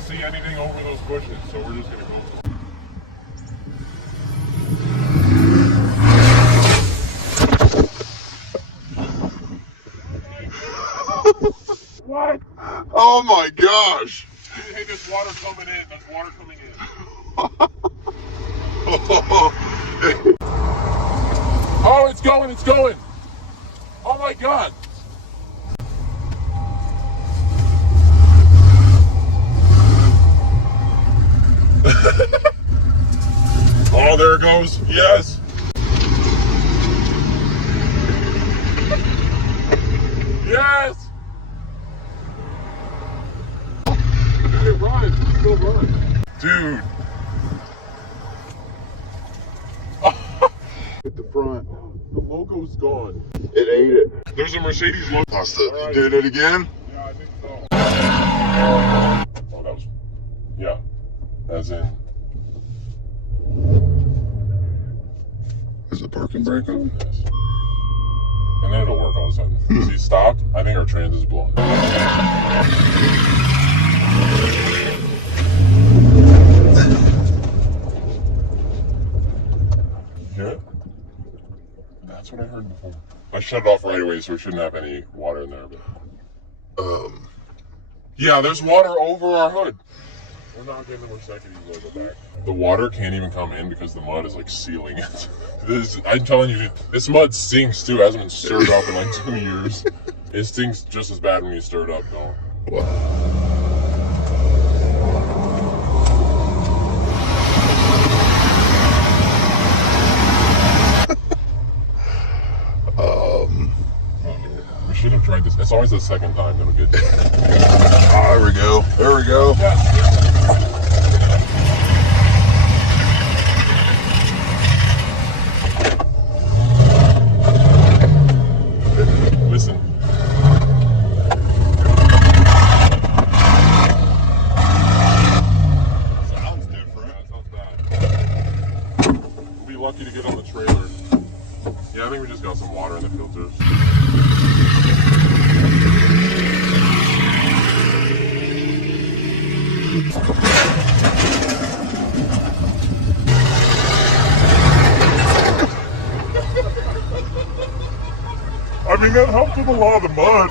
not see anything over those bushes, so we're just gonna go for it. What? Oh my gosh! Hey, there's water coming in. There's water coming in. Oh, it's going, it's going. Oh my God. Oh, there it goes. Yes. Yes. It runs. It still runs. Dude. Hit the front. The logo's gone. It ate it. There's a Mercedes logo. Right. Did it again? Yeah, I think so. Oh, that was. Yeah. That's in. Is the parking brake on? Yes. And then it'll work all of a sudden. See, stopped. I think our trans is blown. Hear it? That's what I heard before. I shut it off right away, so we shouldn't have any water in there. But yeah, there's water over our hood. We're not getting the Mercedes logo back. The water can't even come in because the mud is like sealing it. I'm telling you, this mud stinks too. It hasn't been stirred up in like 2 years. It stinks just as bad when you stir it up, though. Wow. We should have tried this. It's always the second time that'll get. Oh, there we go. There we go. Listen. Sounds different. Yeah, it sounds bad. We'll be lucky to get on the trailer. Yeah, I think we just got some water in the filters. I mean, that helped with a lot of the mud.